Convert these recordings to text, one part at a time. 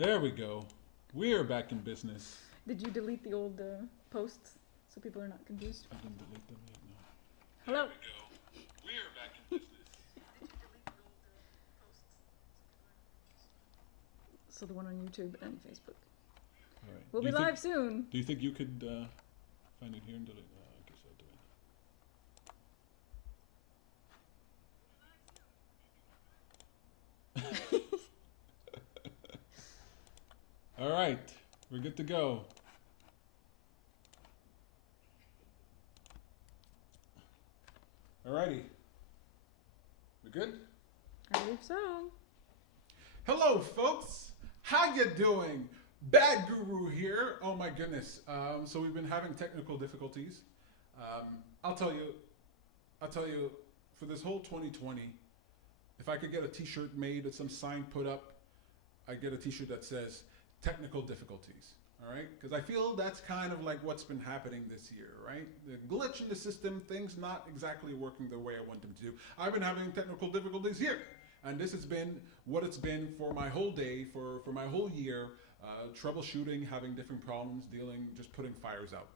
There we go. We are back in business. Did you delete the old posts so people are not confused? I didn't delete them yet. No. Hello. There we go. We are back in business. So the one on YouTube and Facebook. All right. We'll Do be you think- live soon. Do you think you could find it here and delete? I guess I'll do it. All right, we're good to go. Alrighty, we good? I believe so. Hello, folks. How you doing? Bad Guru here. Oh my goodness. So we've been having technical difficulties. I'll tell you. For this whole 2020, if I could get a T-shirt made with some sign put up, I'd get a T-shirt that says "technical difficulties." All right, because I feel that's kind of like what's been happening this year, right? The glitch in the system, things not exactly working the way I want them to do. I've been having technical difficulties here. And this has been what it's been for my whole day, for my whole year, troubleshooting, having different problems, just putting fires out.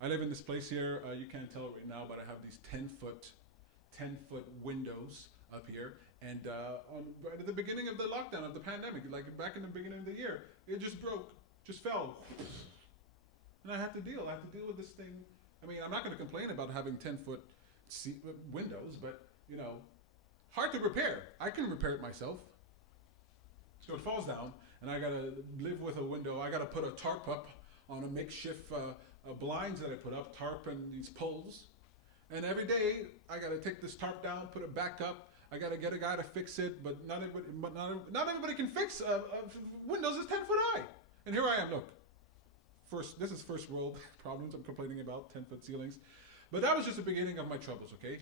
I live in this place here, you can't tell it right now, but I have these 10-foot windows up here. And right at the beginning of the lockdown, of the pandemic, like back in the beginning of the year, it just broke, just fell. And I had to deal with this thing. I mean, I'm not going to complain about having 10-foot windows, but you know, hard to repair. I can repair it myself. So it falls down, and I gotta live with a window. I gotta put a tarp up on a makeshift blinds that I put up, tarp and these poles. And every day, I gotta take this tarp down, put it back up. I gotta get a guy to fix it, but not everybody can fix windows that's 10 foot high. And here I am. Look, this is first world problems. I'm complaining about 10-foot ceilings, but that was just the beginning of my troubles. Okay.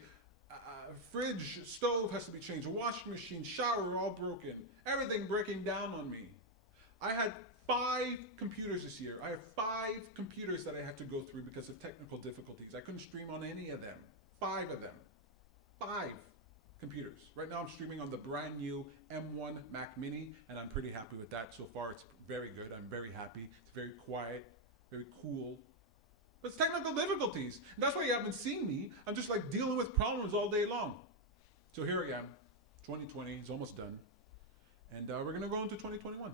Fridge, stove has to be changed, washing machine, shower, all broken. Everything breaking down on me. I had 5 computers this year. I have 5 computers that I had to go through because of technical difficulties. I couldn't stream on any of them. 5 of them. 5 computers. Right now I'm streaming on the brand new M1 Mac Mini, and I'm pretty happy with that. So far it's very good. I'm very happy. It's very quiet, very cool. But it's technical difficulties. And that's why you haven't seen me. I'm just like dealing with problems all day long. So here I am. 2020 is almost done. And we're going to go into 2021.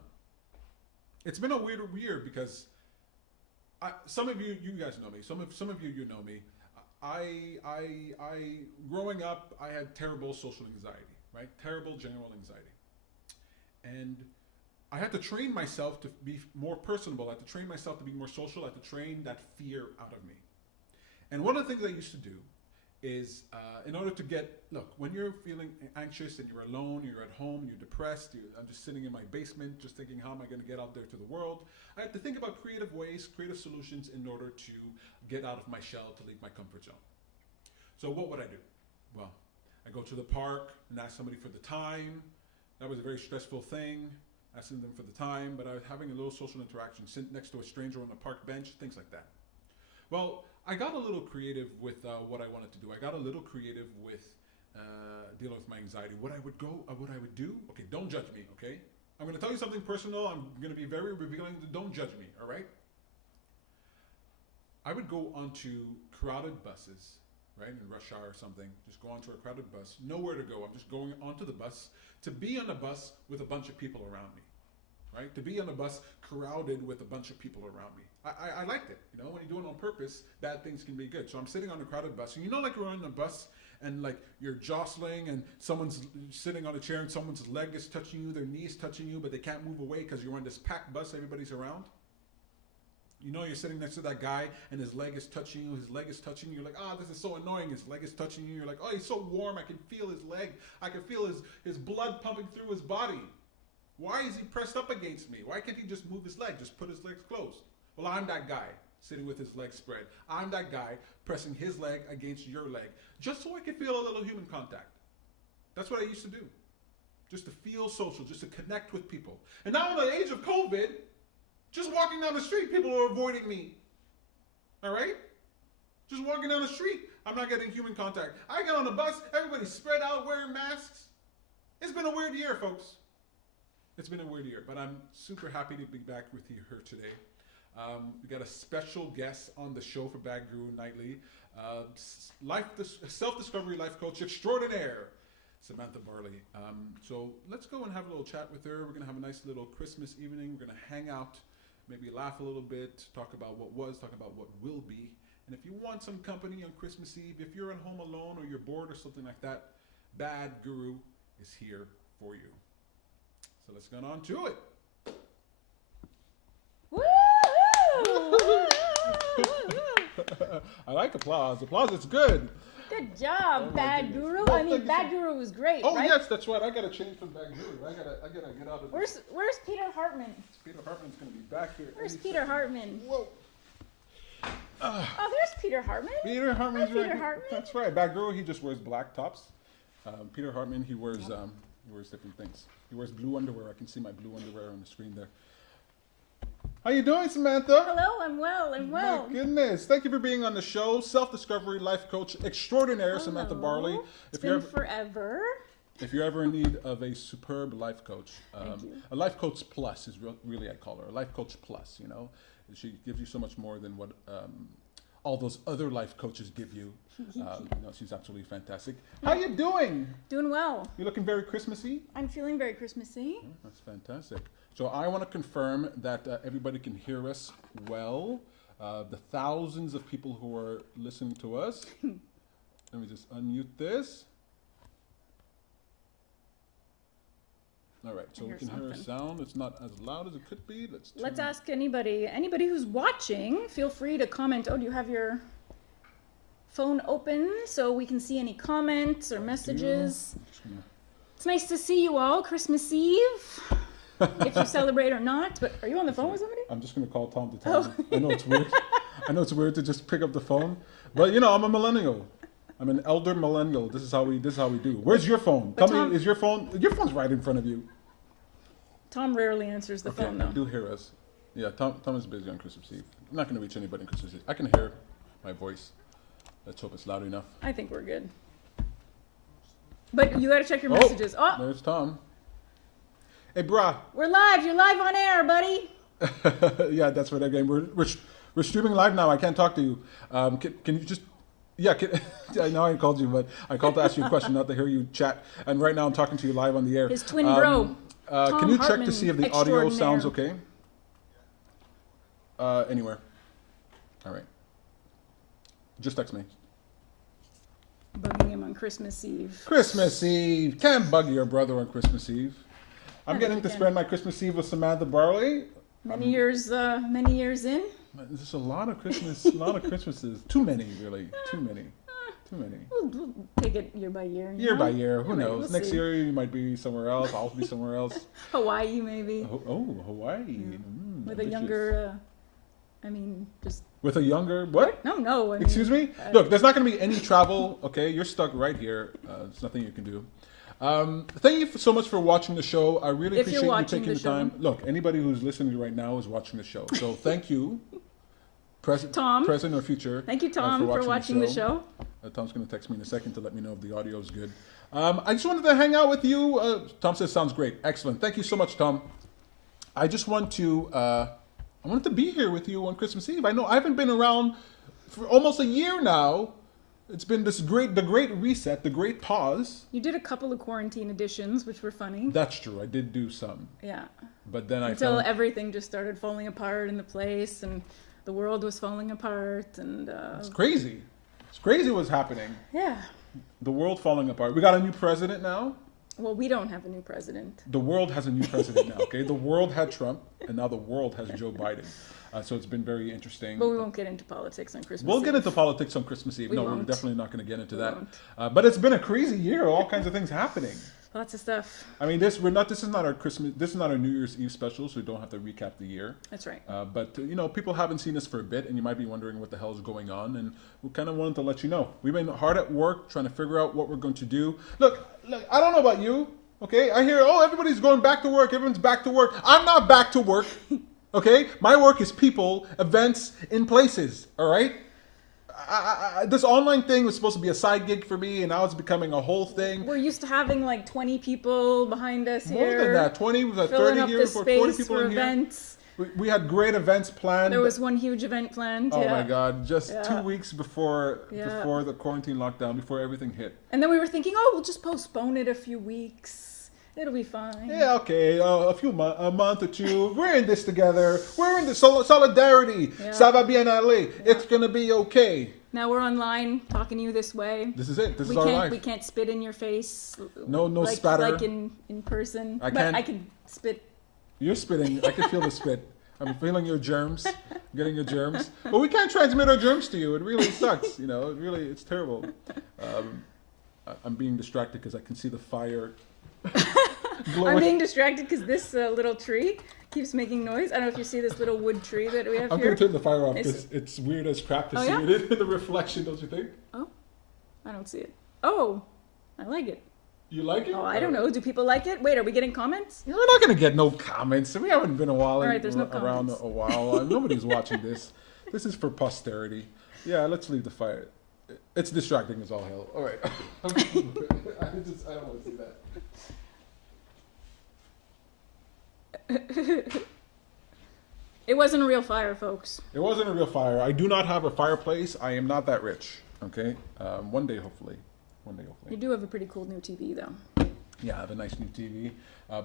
It's been a weird year because some of you guys know me. Some of you know me. I growing up, I had terrible social anxiety, right? Terrible general anxiety. And I had to train myself to be more personable. I had to train myself to be more social. I had to train that fear out of me. And one of the things I used to do is, in order to look, when you're feeling anxious and you're alone, you're at home, you're depressed, I'm just sitting in my basement, just thinking, how am I going to get out there to the world? I had to think about creative ways, creative solutions in order to get out of my shell, to leave my comfort zone. So what would I do? Well, I go to the park and ask somebody for the time. That was a very stressful thing. Asking them for the time, but I was having a little social interaction, sitting next to a stranger on a park bench, things like that. Well, I got a little creative with what I wanted to do. I got a little creative with dealing with my anxiety. What I would do, okay, don't judge me, okay? I'm going to tell you something personal. I'm going to be very revealing. Don't judge me, all right? I would go onto crowded buses, right, in rush hour or something, just go onto a crowded bus, nowhere to go. I'm just going onto the bus to be on a bus with a bunch of people around me, right? To be on a bus crowded with a bunch of people around me. I liked it. You know, when you do it on purpose, bad things can be good. So I'm sitting on a crowded bus, and you know, like you're on a bus and like you're jostling and someone's sitting on a chair and someone's leg is touching you, their knee is touching you, but they can't move away because you're on this packed bus, everybody's around. You know, you're sitting next to that guy and his leg is touching you, you're like, this is so annoying, his leg is touching you, you're like, oh, he's so warm, I can feel his leg, I can feel his blood pumping through his body. Why is he pressed up against me? Why can't he just move his leg, just put his legs closed? Well, I'm that guy, sitting with his legs spread. I'm that guy pressing his leg against your leg, just so I can feel a little human contact. That's what I used to do, just to feel social, just to connect with people. And now in the age of COVID, just walking down the street, people are avoiding me. All right? Just walking down the street, I'm not getting human contact. I get on the bus, everybody's spread out wearing masks. It's been a weird year, folks. It's been a weird year, but I'm super happy to be back with you here today. We got a special guest on the show for Bad Guru Nightly, self-discovery life coach extraordinaire, Samantha Barley. So let's go and have a little chat with her. We're going to have a nice little Christmas evening. We're going to hang out, maybe laugh a little bit, talk about what was, talk about what will be. And if you want some company on Christmas Eve, if you're at home alone or you're bored or something like that, Bad Guru is here for you. So let's get on to it. Woo! I like applause. Applause is good. Good job, Oh my Bad goodness. Guru. Well, I mean, thank you Bad so- Guru was great, Oh right? yes, that's right. I gotta change from Bad Guru. I gotta get out of this. Where's Peter Hartman? Peter Hartman's gonna be back here. Where's any Peter second. Hardman? Whoa. Oh, there's Peter Hartman. Peter Hartman's Hi, Peter right here. Hartman. That's right. Bad Guru, he just wears black tops. Peter Hartman, he wears different things. He wears blue underwear. I can see my blue underwear on the screen there. How you doing, Samantha? Hello, I'm well. I'm well. My goodness. Thank you for being on the show. Self-discovery life coach extraordinaire, Samantha Hello. Barley. It's been forever. If you're ever in need of a superb life coach, Thank you. a life coach plus is really I call her a life coach plus. You know, she gives you so much more than what all those other life coaches give you. She's absolutely fantastic. How you doing? Doing well. You looking very Christmassy? I'm feeling very Christmassy. Oh, that's fantastic. So I want to confirm that everybody can hear us well. The thousands of people who are listening to us. Let me just unmute this. All right, so I we hear can hear a something. sound. It's not as loud as it could be. Let's turn- ask anybody who's watching, feel free to comment. Oh, do you have your phone open so we can see any comments or messages? I'm just gonna- It's nice to see you all Christmas Eve, if you celebrate or not. But are you on the phone with somebody? I'm just going to call Tom to tell Oh. him. I know it's weird. I know it's weird to just pick up the phone, but you know, I'm a millennial. I'm an elder millennial. This is how we do. Where's your phone? But Tell Tom- me, is your phone? Your phone's right in front of you. Tom rarely answers the phone you though. do hear us. Yeah, Tom is busy on Christmas Eve. I'm not going to reach anybody on Christmas Eve. I can hear my voice. Let's hope it's loud enough. I think we're good. But you gotta check your Oh. messages. Oh, There's Tom. Hey, brah. we're live. You're live on air, buddy. Yeah, that's right. Again, we're streaming live now. I can't talk to you. Can you just? Yeah, I know I called you, but I called to ask you a question, not to hear you chat. And right now, I'm talking to you live on the air. His twin bro. Can Tom you check to Hartman, see if the audio sounds extraordinaire. okay? Anywhere. All right. Just text me. Bugging him on Christmas Eve. Christmas Eve. Can't bug your brother on Christmas Eve. I'm I getting think to you can. spend my Christmas Eve with Samantha Barley. Many years in. There's a lot of Christmases. Too many, really. Too many. We'll take it year by year. you Year know? by year. Who We'll knows? Next see. year you might be somewhere else. I'll be somewhere else. Hawaii maybe. Oh, Hawaii. With a ambitious. younger, just With a younger what? no. I mean, Excuse me? Look, there's not going to be any travel, okay? You're stuck right here. There's nothing you can do. Thank you so much for watching the show. I really If you're appreciate you watching taking the the time. Look, anybody who's listening right now is watching the show. So thank you. Tom. Present or future. Thank you, Tom, for watching the show. Tom's going to text me in a second to let me know if the audio is good. I just wanted to hang out with you. Tom says, sounds great. Excellent. Thank you so much, Tom. I just want to, I wanted to be here with you on Christmas Eve. I know I haven't been around for almost a year now. It's been the great reset, the great pause. You did a couple of quarantine editions, which were funny. That's true. I did do some. Yeah. But then Until I found, everything just started falling apart in the place, and the world was falling apart, and it's crazy. It's crazy what's happening. yeah. The world falling apart. We got a new president now. Well, we don't have a new president. The world has a new president now, okay? The world had Trump, and now the world has Joe Biden. So it's been very interesting. But we won't get into politics on Christmas We'll Eve. get into politics on Christmas Eve. We No, we're won't. definitely not going to get into We that. won't. But it's been a crazy year. All kinds of things happening. Lots of stuff. I mean, this is not our Christmas. This is not our New Year's Eve special, so we don't have to recap the year. That's right. But you know, people haven't seen us for a bit, and you might be wondering what the hell is going on. And we kind of wanted to let you know. We've been hard at work trying to figure out what we're going to do. Look. I don't know about you. Okay, I hear, oh, everybody's going back to work. Everyone's back to work. I'm not back to work. Okay, my work is people, events, in places. All right. this online thing was supposed to be a side gig for me, and now it's becoming a whole thing. We're used to having like 20 people behind us More here. than that, 20, we've had filling 30 up here, the for space 40 people for in here. events. We had great events planned. There was one huge event planned. Oh yeah. my God! Just Yeah. 2 weeks before Yeah. before the quarantine lockdown, before everything hit. And then we were thinking, oh, we'll just postpone it a few weeks. It'll be fine. Yeah, okay, a month or two. We're in this together. We're in the solidarity. Yeah. Ça va bien aller. It's gonna be okay. Now we're online talking to you this way. This is it. This We is our can't life. we can't spit in your face. No like, spatter. like in person. I but can't- I can spit. You're spitting. I can feel the spit. I'm feeling your germs, getting your germs. But we can't transmit our germs to you. It really sucks. It's terrible. I'm being distracted because I can see the fire glowing. I'm being distracted because this little tree keeps making noise. I don't know if you see this little wood tree that we have I'm here. going to turn the fire off It's- because it's weird as crap to Oh, see yeah? it in the reflection, don't you think? Oh, I don't see it. Oh, I like it. You like it? Oh, I don't know. Do people like it? Wait, are we getting comments? We're not going to get no comments. We haven't been All right, there's no around comments. a while. Nobody's watching this. This is for posterity. Yeah, let's leave the fire. It's distracting as all hell. All right. I don't want to see that. It wasn't a real fire, folks. It wasn't a real fire. I do not have a fireplace. I am not that rich. Okay. One day, hopefully. You do have a pretty cool new TV, though. Yeah, I have a nice new TV.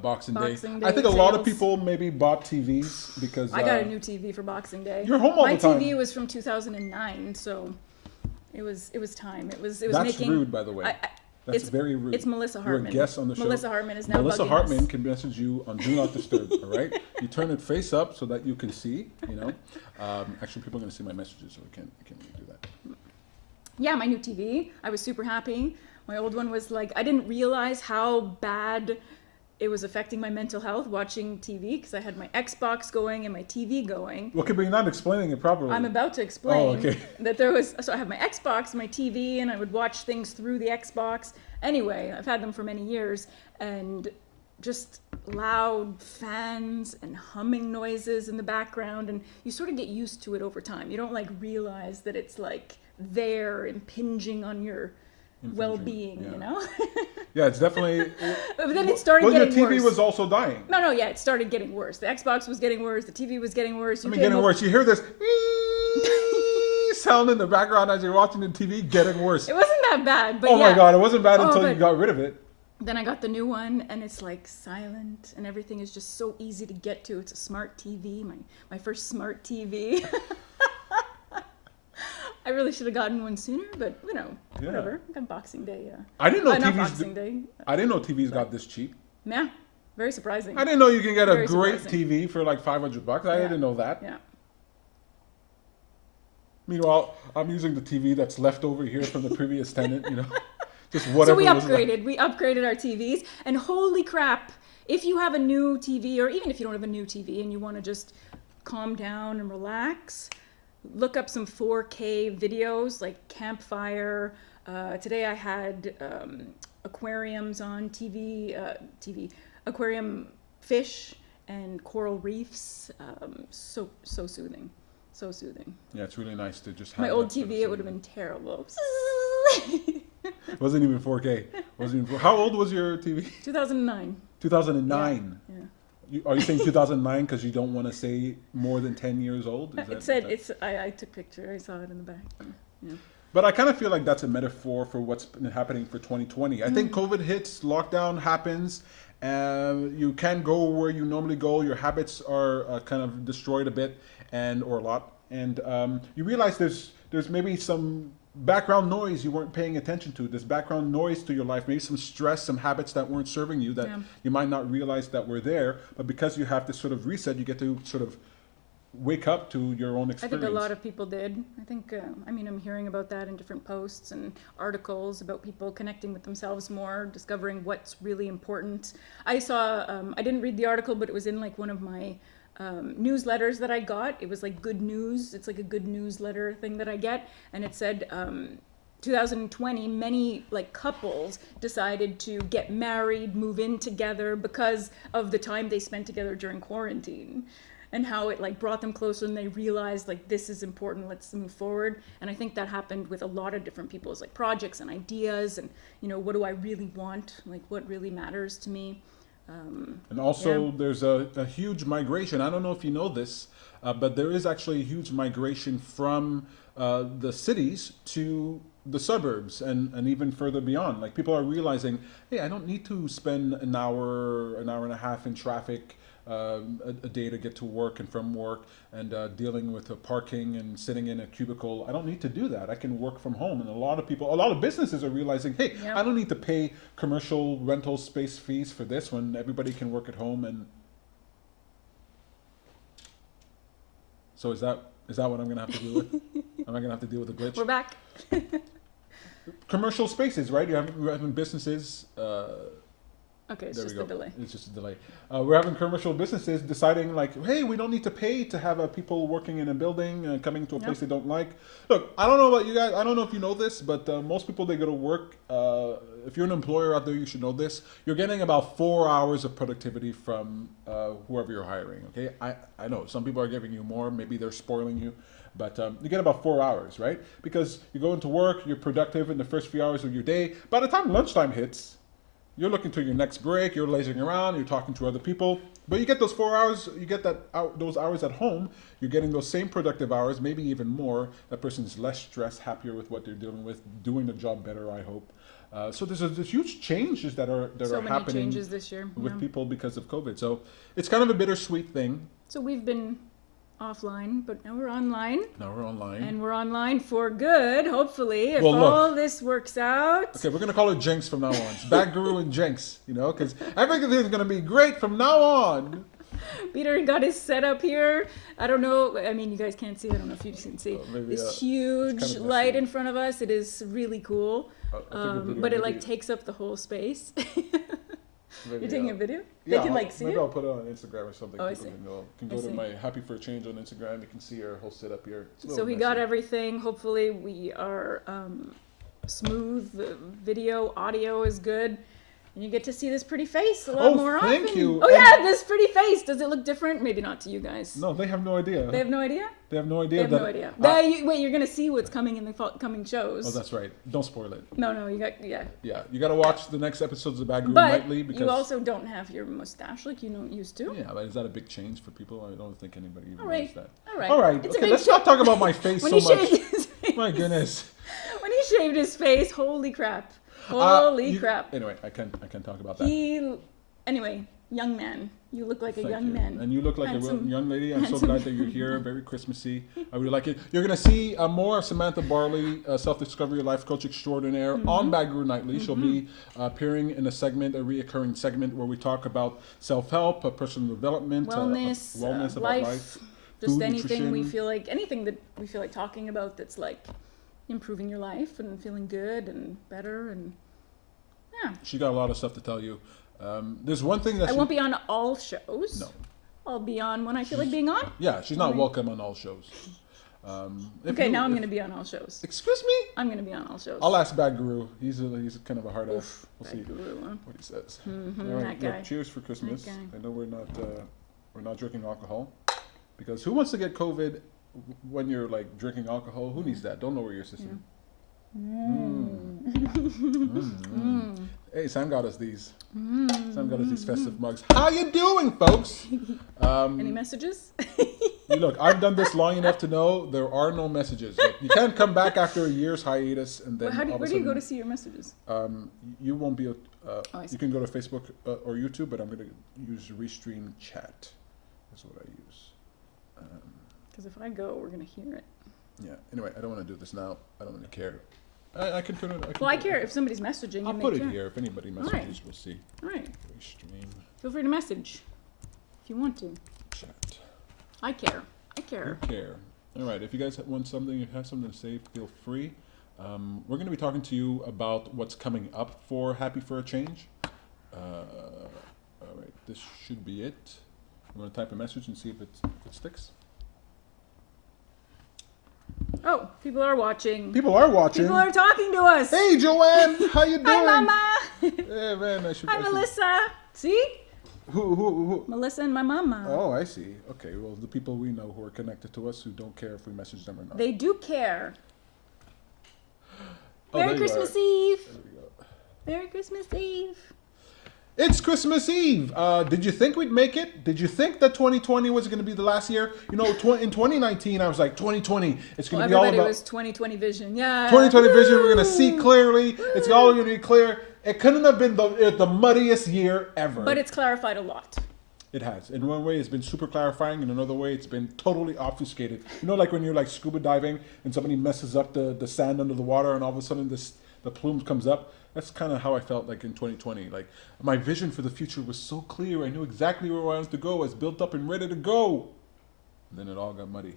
Boxing Boxing Day. I Day think a lot of sales. people maybe bought TVs because I got a new TV for Boxing Day. You're home all My the time. TV was from 2009, so it was time. It was That's making. rude, by the way. That's it's- very rude. It's Melissa You're a Hartman. guest on the show. Melissa Hartman is now Melissa bugging Hartman us. can message you on Do Not Disturb. All right, you turn it face up so that you can see. Actually, people are going to see my messages, so I can't really do that. Yeah, my new TV. I was super happy. My old one was like, I didn't realize how bad it was affecting my mental health watching TV because I had my Xbox going and my TV going. Okay, but you're not explaining it properly. I'm about to explain Oh, okay. that there was, so I have my Xbox, my TV, and I would watch things through the Xbox. Anyway, I've had them for many years, and just loud fans and humming noises in the background, and you sort of get used to it over time. You don't like realize that it's like there impinging on your well-being, yeah. Yeah, it's definitely. But then it started well, getting your TV worse. was also dying. No, yeah, it started getting worse. The Xbox was getting worse. The TV was getting worse. Getting worse. You hear this sound in the background as you're watching the TV. Getting worse. It wasn't that bad, but Oh yeah. my God! It wasn't bad Oh, until you but- got rid of it. Then I got the new one, and it's like silent, and everything is just so easy to get to. It's a smart TV, my first smart TV. I really should have gotten one sooner, but Yeah. whatever. Got Boxing Day, yeah. I didn't know Not TVs. Boxing Day. I didn't know TVs got this cheap. Yeah, very surprising. I didn't know you can get a Very great surprising. TV for like $500. I Yeah. didn't know that. Yeah. Meanwhile, I'm using the TV that's left over here from the previous tenant. Just So whatever. we was left. upgraded. We upgraded our TVs, and holy crap! If you have a new TV, or even if you don't have a new TV and you want to just calm down and relax, look up some 4K videos like Campfire. Today I had aquariums on TV, aquarium fish and coral reefs. So soothing, so soothing. Yeah, it's really nice to just have My old that sort of TV, it would have thing. been terrible. It wasn't even 4K. How old was your TV? 2009. 2009. Yeah. Are you saying 2009 because you don't want to say more than 10 years old? It said it's. I took picture. I saw it in the back. Yeah. But I kind of feel like that's a metaphor for what's been happening for 2020. I think COVID hits, lockdown happens, you can't go where you normally go. Your habits are kind of destroyed a bit or a lot, and you realize there's maybe some background noise you weren't paying attention to. There's background noise to your life, maybe some stress, some habits that weren't serving you that you might not realize that were there. But because you have this sort of reset, you get to sort of wake up to your own I experience. think a lot of people did. I think, I'm hearing about that in different posts and articles about people connecting with themselves more, discovering what's really important. I saw, I didn't read the article, but it was in like one of my newsletters that I got. It was like good news. It's like a good newsletter thing that I get. And it said, 2020, many like couples decided to get married, move in together because of the time they spent together during quarantine. and how it like brought them closer and they realized like this is important, let's move forward. And I think that happened with a lot of different people's like projects and ideas and, you know, what do I really want? Like what really matters to me? And also there's a huge migration. I don't know if you know this, but there is actually a huge migration from the cities to the suburbs and even further beyond. Like people are realizing, hey, I don't need to spend an hour and a half in traffic a day to get to work and from work and dealing with parking and sitting in a cubicle. I don't need to do that. I can work from home. And a lot of businesses are realizing, hey, I don't need to pay commercial rental space fees for this when everybody can work at home. And so is that what I'm gonna have to deal with? Am I gonna have to deal with a glitch? We're back. Commercial spaces, right? You're having businesses. Okay, it's There just we a go. delay. It's just a delay. We're having commercial businesses deciding like, hey, we don't need to pay to have people working in a building, coming to a place they don't like. Look, I don't know about you guys. I don't know if you know this, but most people, they go to work. If you're an employer out there, you should know this. You're getting about 4 hours of productivity from whoever you're hiring, okay? I know some people are giving you more. Maybe they're spoiling you. But you get about 4 hours, right? Because you go into work, you're productive in the first few hours of your day. By the time lunchtime hits, you're looking to your next break, you're lazing around, you're talking to other people. But you get those 4 hours, you get those hours at home, you're getting those same productive hours, maybe even more. That person's less stressed, happier with what they're dealing with, doing the job better, I hope. So there's huge changes that are many happening changes this year with people because of COVID. So it's kind of a bittersweet thing. So we've been offline, but now we're online. And we're online for good, hopefully, if all this works out. Okay, we're going to call it Jinx from now on. It's Bad Guru and Jinx, you know, because everything's going to be great from now on. Peter got his setup here. I don't know. I mean, you guys can't see. I don't know if you can see. This huge kind of light in front of us. It is really cool. But it like takes up the whole space. You're taking a video? Yeah, they can like see maybe it? I'll put it on Instagram or something. Oh, I People see. can go to my Happy for a Change on Instagram. You can see our whole setup here. So we got everything. Hopefully we are smooth. The video, audio is good. And you get to see this pretty face a lot more often. Thank you. Oh yeah, this pretty face. Does it look different? Maybe not to you guys. No, they have no idea. They have no idea? They have no idea. They have no idea. Wait, you're going to see what's coming in the coming shows. Oh, that's right. Don't spoil it. No, you got, Yeah, you got to watch the next episodes of Bad Guru but Nightly. Because you also don't have your mustache like you used to. Yeah, but is that a big change for people? I don't think anybody even knows that. All right. Okay, let's not talk about my face so much. My goodness. When he shaved his face, holy crap. Holy crap. Anyway, I can talk about that. Anyway, young man. You look like a young man. And you look like a young lady. I'm so glad that you're here. Very Christmassy. I really like it. You're going to see more of Samantha Barley, self-discovery life coach extraordinaire, on Bad Guru Nightly. She'll be appearing in a reoccurring segment where we talk about self-help, personal development, wellness, about life, just food, anything nutrition. anything that we feel like talking about that's like improving your life and feeling good and better and She got a lot of stuff to tell you. There's one thing that I won't be on all shows. No. I'll be on when I feel like being on. Yeah, she's not welcome on all shows. Now I'm going to be on all shows. Excuse me? I'm going to be on all shows. I'll ask Bad Guru. He's kind of a hard ass. We'll see Guru, huh? what he says. Mm-hmm, All right, that guy. look, cheers for Christmas. I know we're not drinking alcohol because who wants to get COVID when you're like drinking alcohol? Who needs that? Don't lower your system. Hey, Sam got us these. Sam got us these festive mugs. How you doing, folks? Any messages? Look, I've done this long enough to know there are no messages. Like, you can't come back after a year's hiatus and then. Where do you go to see your messages? You won't be. You can go to Facebook or YouTube, but I'm going to use Restream Chat. That's what I use. Because if I go, we're going to hear it. Yeah. Anyway, I don't want to do this now. I don't really care. I can turn it. I care if somebody's messaging. I'll put it here. If anybody messages, we'll see. All right. Restream. Feel free to message if you want to. Chat. I care. You care. All right. If you guys want something, you have something to say, feel free. We're going to be talking to you about what's coming up for Happy for a Change. All right. This should be it. I'm going to type a message and see if it sticks. Oh, people are watching. People are watching. People are talking to us. Hey, Joanne. How you doing? Hi, Mama. Hey, man. Hi, Melissa. See? Who? Melissa and my mama. Oh, I see. Okay, well, the people we know who are connected to us who don't care if we message them or not. They do care. Oh, Merry there you Christmas are. Eve. There we go. Merry Christmas Eve. It's Christmas Eve. Did you think we'd make it? Did you think that 2020 was going to be the last year? You know, in 2019, I was like, 2020, it's going to be all Everybody about was 2020 vision. Yeah. 2020 vision. We're going to Woo! see clearly. It's all going to be clear. It couldn't have been the muddiest year ever. But it's clarified a lot. It has. In one way, it's been super clarifying. In another way, it's been totally obfuscated. You know, like when you're like scuba diving and somebody messes up the sand under the water and all of a sudden the plume comes up. That's kind of how I felt like in 2020. Like my vision for the future was so clear. I knew exactly where I wanted to go. I was built up and ready to go. And then it all got muddy.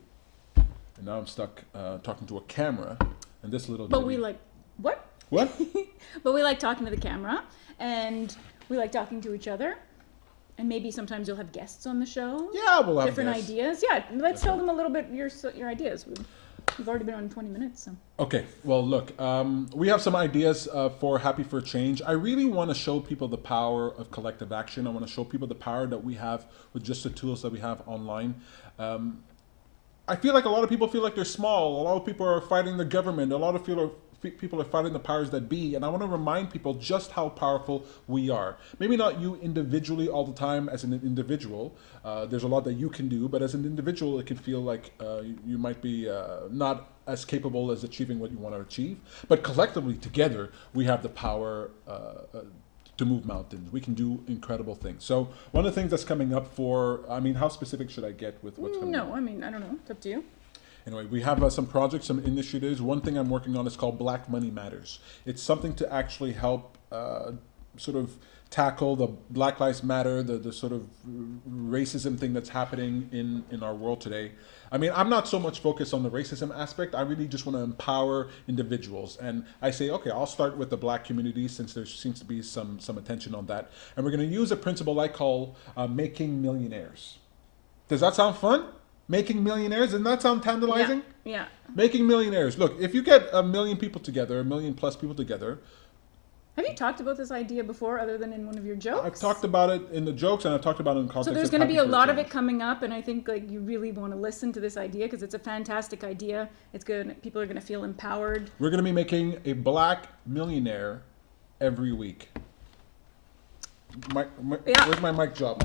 And now I'm stuck talking to a camera and this little But ditty. we like, what? What? But we like talking to the camera, and we like talking to each other. And maybe sometimes you'll have guests on the show. Yeah, we'll have Different guests. ideas. Yeah, let's tell them a little bit your ideas. We've already been on 20 minutes, so. Okay, well, look, we have some ideas for Happy for Change. I really want to show people the power of collective action. I want to show people the power that we have with just the tools that we have online. I feel like a lot of people feel like they're small. A lot of people are fighting the government. A lot of people are fighting the powers that be. And I want to remind people just how powerful we are. Maybe not you individually all the time as an individual. There's a lot that you can do. But as an individual, it can feel like you might be not as capable as achieving what you want to achieve. But collectively, together, we have the power to move mountains. We can do incredible things. So one of the things that's coming up how specific should I get with what's coming up? No, I mean, I don't know. It's up to you. Anyway, we have some projects, some initiatives. One thing I'm working on is called Black Money Matters. It's something to actually help sort of tackle the Black Lives Matter, the sort of racism thing that's happening in our world today. I mean, I'm not so much focused on the racism aspect. I really just want to empower individuals. And I say, okay, I'll start with the Black community since there seems to be some attention on that. And we're going to use a principle I call making millionaires. Does that sound fun? Making millionaires? Doesn't that sound tantalizing? Yeah. Making millionaires. Look, if you get 1 million people together, 1 million plus people together. Have you talked about this idea before other than in one of your jokes? I've talked about it in the jokes and I've talked about it in context. So there's of going to be a Happy for lot of Change. it coming up, and I think like you really want to listen to this idea because it's a fantastic idea. It's good. People are going to feel empowered. We're going to be making a Black millionaire every week. Yeah. Where's my mic job?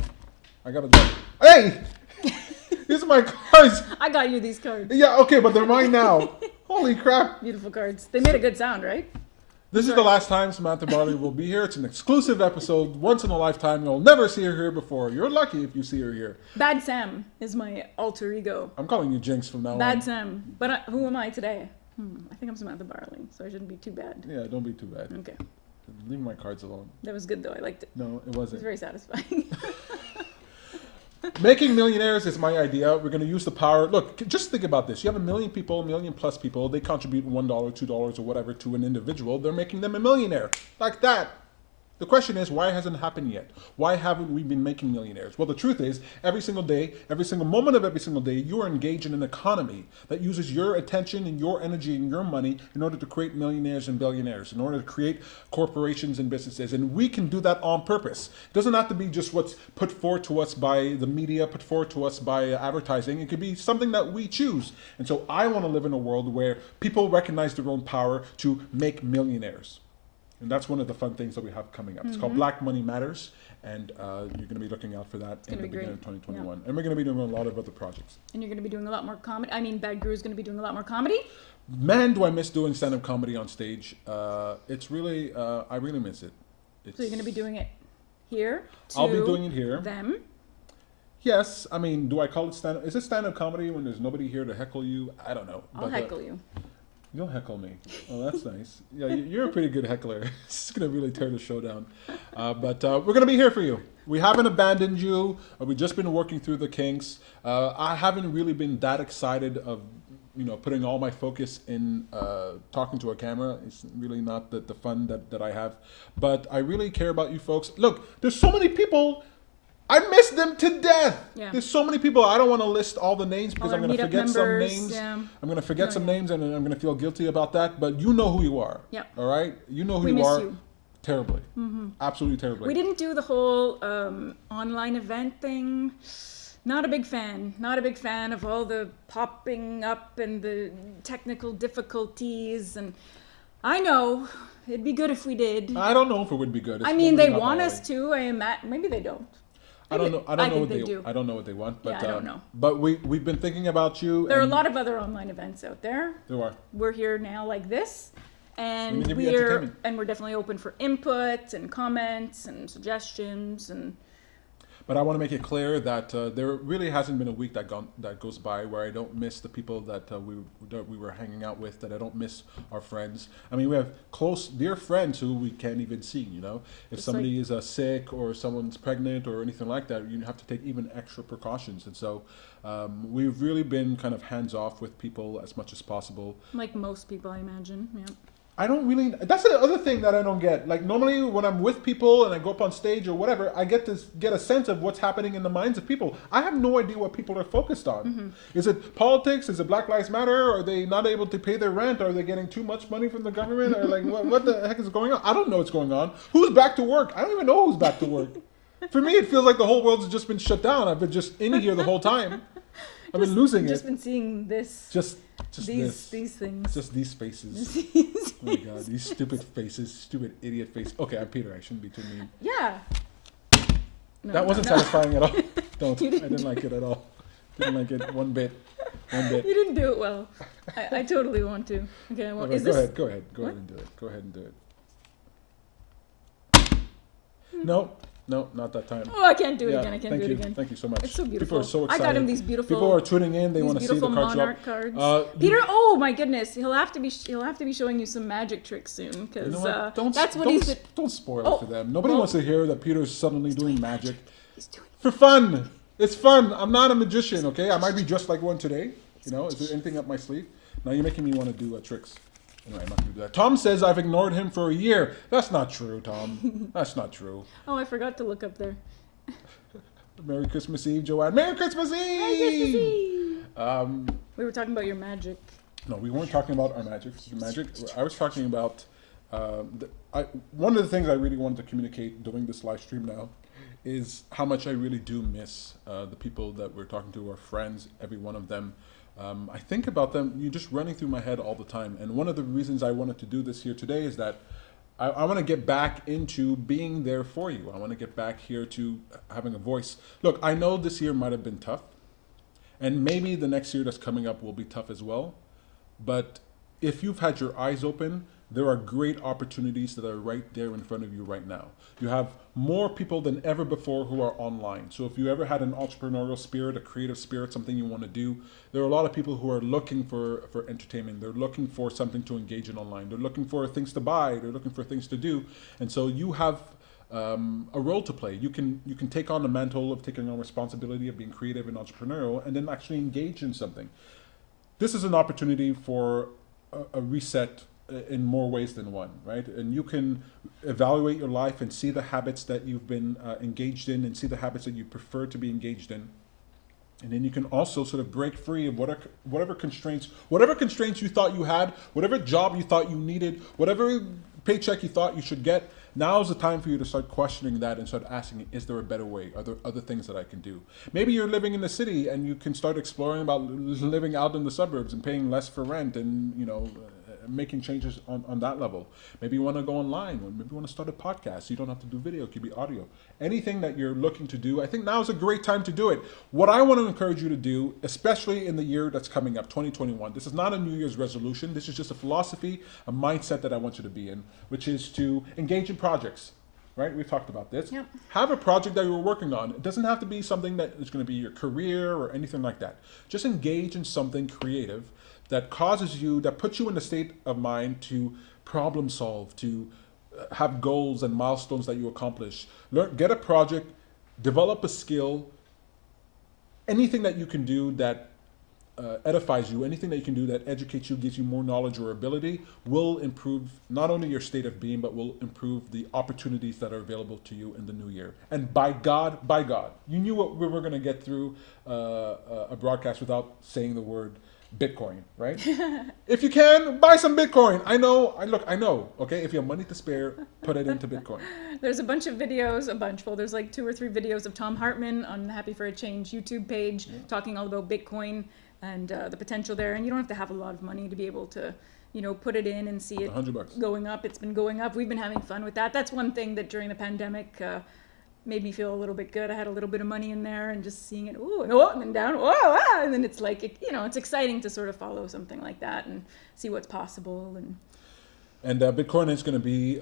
I got a job. Hey! These are my cards. I got you these cards. Yeah, okay, but they're mine now. Holy crap. Beautiful cards. They made a good sound, right? This is the last time Samantha Barley will be here. It's an exclusive episode, once in a lifetime. You'll never see her here before. You're lucky if you see her here. Bad Sam is my alter ego. I'm calling you Jinx from now on. Bad Sam. But who am I today? I think I'm Samantha Barley, so I shouldn't be too bad. Yeah, don't be too bad. Okay. Leave my cards alone. That was good though. I liked it. No, it It was wasn't. very satisfying. Making millionaires is my idea. We're going to use the power. Look, just think about this. You have 1 million people, 1 million plus people. They contribute $1, $2, or whatever to an individual. They're making them a millionaire. Like that. The question is, why hasn't it happened yet? Why haven't we been making millionaires? Well, the truth is, every single day, every single moment of every single day, you are engaged in an economy that uses your attention and your energy and your money in order to create millionaires and billionaires, in order to create corporations and businesses. And we can do that on purpose. It doesn't have to be just what's put forward to us by the media, put forward to us by advertising. It could be something that we choose. And so I want to live in a world where people recognize their own power to make millionaires. And that's one of the fun things that we have coming up. It's called Black Money Matters, and you're going to be looking out for that in the beginning of 2021. Yeah. And we're going to be doing a lot of other projects. And you're going to be doing a lot more comedy. I mean, Bad Guru is going to be doing a lot more comedy. Man, do I miss doing stand-up comedy on stage. It's really, I really miss it. So you're going to be doing it here. I'll be doing it here. Them. Yes, I mean, do I call it stand-up? Is it stand-up comedy when there's nobody here to heckle you? I don't know. I'll heckle you. You'll heckle me. Oh, that's nice. Yeah, you're a pretty good heckler. It's going to really tear the show down. But we're going to be here for you. We haven't abandoned you. We've just been working through the kinks. I haven't really been that excited of, putting all my focus in talking to a camera. It's really not the fun that I have. But I really care about you folks. Look, there's so many people. I miss them to death. Yeah. There's so many people. I don't want to list all the names because All I'm our going to meetup forget some members, names. yeah. I'm going to forget No, some yeah. names and I'm going to feel guilty about that. But you know who you are. Yep. All right? You know who We you miss are. you. terribly. Absolutely terribly. We didn't do the whole online event thing. Not a big fan. Not a big fan of all the popping up and the technical difficulties. And I know it'd be good if we did. I don't know if it would be good. I mean, they want us to. Maybe they don't. I don't know. I don't know what they do. I don't know what they want. But Yeah, I don't know. But we've been thinking about you. There are a lot of other online events out there. There are. We're here now like this, and give you we're entertainment. definitely open for input and comments and suggestions and. But I want to make it clear that there really hasn't been a week that goes by where I don't miss the people that we were hanging out with, that I don't miss our friends. I mean, we have close, dear friends who we can't even see, you know. If Just somebody is sick or someone's pregnant or anything like that, you have to take even extra precautions. And so we've really been kind of hands off with people as much as possible. Like most people, I imagine, yeah. I don't really, that's the other thing that I don't get. Like normally when I'm with people and I go up on stage or whatever, I get a sense of what's happening in the minds of people. I have no idea what people are focused on. Is it politics? Is it Black Lives Matter? Are they not able to pay their rent? Are they getting too much money from the government? Or like, what the heck is going on? I don't know what's going on. Who's back to work? I don't even know who's back to work. For me, it feels like the whole world's just been shut down. I've been just in here the whole time. I've been losing it. Just been seeing this. Just these things. Just these faces. Oh my god, these stupid faces, stupid idiot face. Okay, I'm Peter. I shouldn't be too mean. Yeah. No, That wasn't no. satisfying at all. Don't. You I didn't like it at all. Didn't like it one bit. You didn't do it well. I totally want to. Okay, well, Okay, is go this? ahead. Go ahead and do it. Go ahead and do it. No, not that time. Oh, I can't do it Yeah, again. I can't thank do it you. again. Thank you so much. It's so beautiful. People are so excited. I got him these beautiful. People are tuning in. They these want to see the beautiful card shop. monarch cards. Peter, oh my goodness, he'll have to be showing you some magic tricks soon because You know what? that's what he's. Don't spoil Oh, it for them. Nobody well, wants to hear that Peter's suddenly doing magic. He's doing. For fun. It's fun. I'm not a magician, okay? I might be dressed like one today. You know, is there anything up my sleeve? Now you're making me want to do tricks. Anyway, I'm not going to do that. Tom says I've ignored him for a year. That's not true, Tom. That's not true. Oh, I forgot to look up there. Merry Christmas Eve, Joanne. Merry Christmas Eve! Hi, Christmas Eve. We were talking about your magic. No, we weren't talking about our magic. I was talking about one of the things I really wanted to communicate doing this live stream now is how much I really do miss the people that we're talking to, our friends, every one of them. I think about them, you're just running through my head all the time. And one of the reasons I wanted to do this here today is that I want to get back into being there for you. I want to get back here to having a voice. Look, I know this year might have been tough, and maybe the next year that's coming up will be tough as well. But if you've had your eyes open, there are great opportunities that are right there in front of you right now. You have more people than ever before who are online. So if you ever had an entrepreneurial spirit, a creative spirit, something you want to do, there are a lot of people who are looking for entertainment. They're looking for something to engage in online. They're looking for things to buy. They're looking for things to do. And so you have a role to play. You can take on the mantle of taking on responsibility of being creative and entrepreneurial and then actually engage in something. This is an opportunity for a reset in more ways than one, right? And you can evaluate your life and see the habits that you've been engaged in and see the habits that you prefer to be engaged in. And then you can also sort of break free of whatever constraints you thought you had, whatever job you thought you needed, whatever paycheck you thought you should get. Now is the time for you to start questioning that and start asking, is there a better way? Are there other things that I can do? Maybe you're living in the city and you can start exploring about living out in the suburbs and paying less for rent and, making changes on that level. Maybe you want to go online, or maybe you want to start a podcast. You don't have to do video, it could be audio. Anything that you're looking to do, I think now is a great time to do it. What I want to encourage you to do, especially in the year that's coming up, 2021, this is not a New Year's resolution. This is just a philosophy, a mindset that I want you to be in, which is to engage in projects. Right? We've talked about this. Yep. Have a project that you're working on. It doesn't have to be something that is going to be your career or anything like that. Just engage in something creative that puts you in a state of mind to problem solve, to have goals and milestones that you accomplish. Get a project, develop a skill, anything that you can do that edifies you, anything that you can do that educates you, gives you more knowledge or ability, will improve not only your state of being, but will improve the opportunities that are available to you in the new year. And by God, you knew what we were going to get through a broadcast without saying the word Bitcoin, right? If you can, buy some Bitcoin. I know. Okay, if you have money to spare, put it into Bitcoin. There's a bunch of videos, there's like 2 or 3 videos of Tom Hartman on the Happy for a Change YouTube page talking all about Bitcoin and the potential there. And you don't have to have a lot of money to be able to, put it in and see it $100. going up. It's been going up. We've been having fun with that. That's one thing that during the pandemic made me feel a little bit good. I had a little bit of money in there and just seeing it, and then down, and then it's like, it's exciting to sort of follow something like that and see what's possible. And Bitcoin is going to be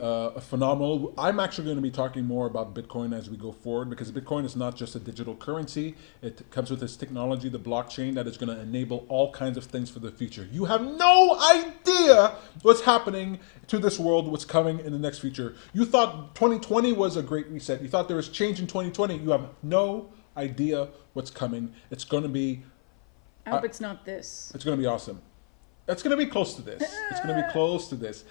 phenomenal. I'm actually going to be talking more about Bitcoin as we go forward, because Bitcoin is not just a digital currency. It comes with this technology, the blockchain, that is going to enable all kinds of things for the future. You have no idea what's happening to this world, what's coming in the next future. You thought 2020 was a great reset. You thought there was change in 2020. You have no idea what's coming. It's going to be... I hope it's not this. It's going to be awesome. It's going to be close to this. It's going to be close to this.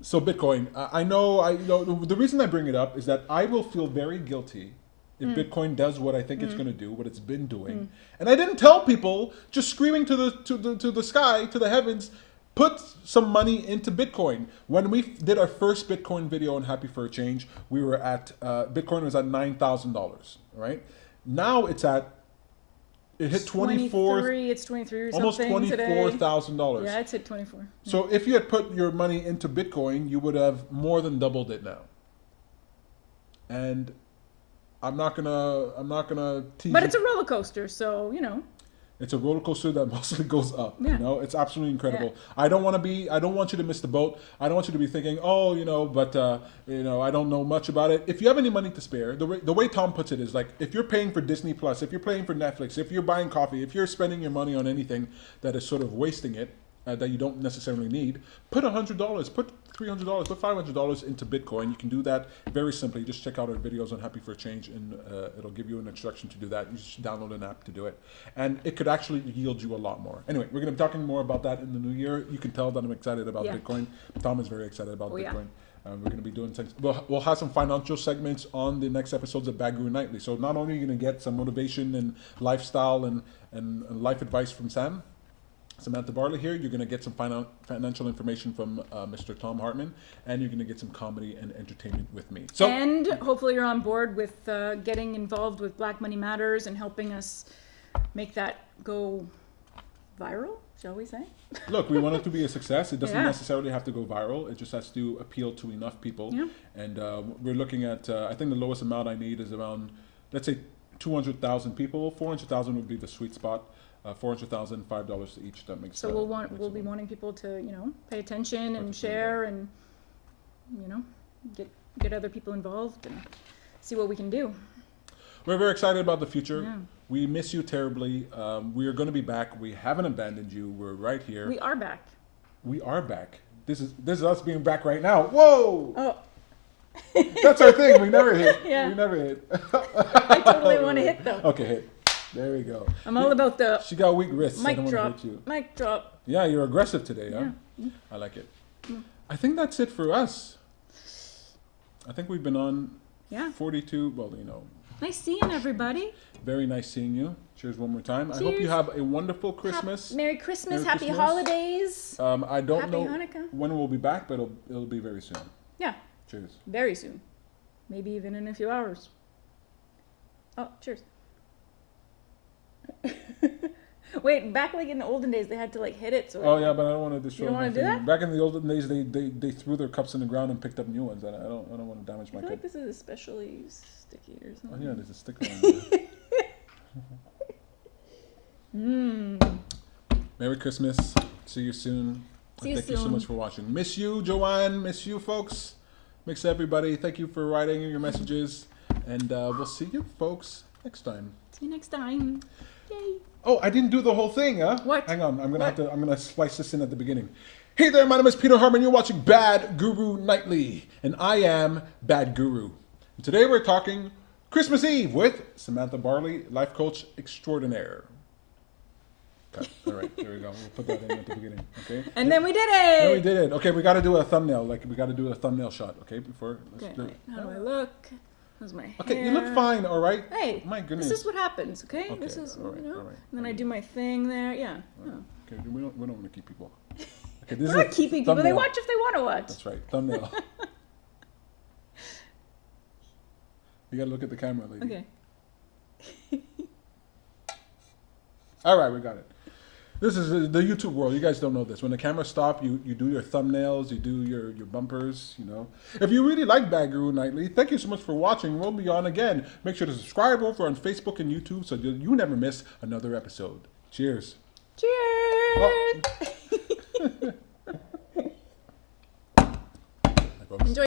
So Bitcoin, I know, the reason I bring it up is that I will feel very guilty if Bitcoin does what I think it's going to do, what it's been doing. And I didn't tell people, just screaming to the sky, to the heavens, put some money into Bitcoin. When we did our first Bitcoin video on Happy for a Change, we were at, Bitcoin was at $9,000, right? Now it hit 24. It's 23 or almost something $24,000. Yeah, it's hit 24. So if you had put your money into Bitcoin, you would have more than doubled it now. And I'm not gonna tease. But it's a roller coaster, so It's a roller coaster that mostly goes up. Yeah. It's absolutely incredible. Yeah. I don't want you to miss the boat. I don't want you to be thinking, but I don't know much about it. If you have any money to spare, the way Tom puts it is like, if you're paying for Disney Plus, if you're paying for Netflix, if you're buying coffee, if you're spending your money on anything that is sort of wasting it, that you don't necessarily need, put $100, put $300, put $500 into Bitcoin. You can do that very simply. Just check out our videos on Happy for a Change, and it'll give you an instruction to do that. You just download an app to do it, and it could actually yield you a lot more. Anyway, we're going to be talking more about that in the new year. You can tell that I'm excited about Bitcoin. Tom is very excited about Bitcoin. We're going to be doing things. We'll have some financial segments on the next episodes of Bad Guru Nightly. So not only are you going to get some motivation and lifestyle and life advice from Samantha Barley here, you're going to get some financial information from Mr. Tom Hartman, and you're going to get some comedy and entertainment with me. So, and hopefully you're on board with getting involved with Black Money Matters and helping us make that go viral, shall we say? Look, we want it to be a success. It doesn't necessarily have to go viral. It just has to appeal to enough people. Yeah. And we're looking at, I think the lowest amount I need is around, let's say, 200,000 people. 400,000 would be the sweet spot. $400,000, $5 each. That makes. So we'll be wanting people to pay attention and share and get other people involved and see what we can do. We're very excited about the future. Yeah. We miss you terribly. We are going to be back. We haven't abandoned you. We're right here. We are back. We are back. This is us being back right now. Whoa! Oh. That's our thing. We never hit. Yeah. We never hit. I totally want to hit though. Okay, hit. There we go. I'm all about the. She got weak wrists. Mic I don't drop. want to hurt you. Mic drop. Yeah, you're aggressive today, huh? Yeah. I like it. I think that's it for us. I think we've been on 42. Well, Nice seeing everybody. Very nice seeing you. Cheers one more time. Cheers. I hope you have a wonderful Christmas. Merry Christmas. Merry Happy Christmas. Holidays. I don't Happy know Hanukkah. when we'll be back, but it'll be very soon. Yeah. Cheers. Very soon. Maybe even in a few hours. Oh, cheers. Wait, back like in the olden days, they had to like hit it. So oh yeah, but I don't want to destroy. You don't want to do that? Back in the olden days, they threw their cups in the ground and picked up new ones. I don't want to damage my cup. I feel like this is especially sticky or something. Oh yeah, there's a sticker on there. Merry Christmas. See you soon. Thank you so much for watching. Miss you, Joanne. Miss you, folks. Miss everybody. Thank you for writing your messages, and we'll see you, folks, next time. See you next time. Yay. Oh, I didn't do the whole thing, huh? What? Hang on, I'm gonna splice this in at the beginning. Hey there, my name is Peter Hartman. You're watching Bad Guru Nightly, and I am Bad Guru. And today we're talking Christmas Eve with Samantha Barley, Life Coach Extraordinaire. Okay, all right, there we go. We'll put that in at the beginning, okay? And then we did it. Then we did it. Okay, we got to do a thumbnail. We got to do a thumbnail shot, okay? Before. Okay, wait, how do I look? How's my hair? Okay, you look fine, all right? Hey, My goodness. this is what happens, okay? Okay, This is, all right, you know. all right. And then I do my thing there. Yeah. Oh. Okay, we don't want to keep people. Okay, this We're not keeping people. They thumbnail. watch if they want to watch. That's right, thumbnail. You gotta look at the camera, lady. Okay. All right, we got it. This is the YouTube world. You guys don't know this. When the camera stops, you do your thumbnails, you do your bumpers, you know. If you really like Bad Guru Nightly, thank you so much for watching. We'll be on again. Make sure to subscribe over on Facebook and YouTube so you never miss another episode. Cheers. Cheers. Oh.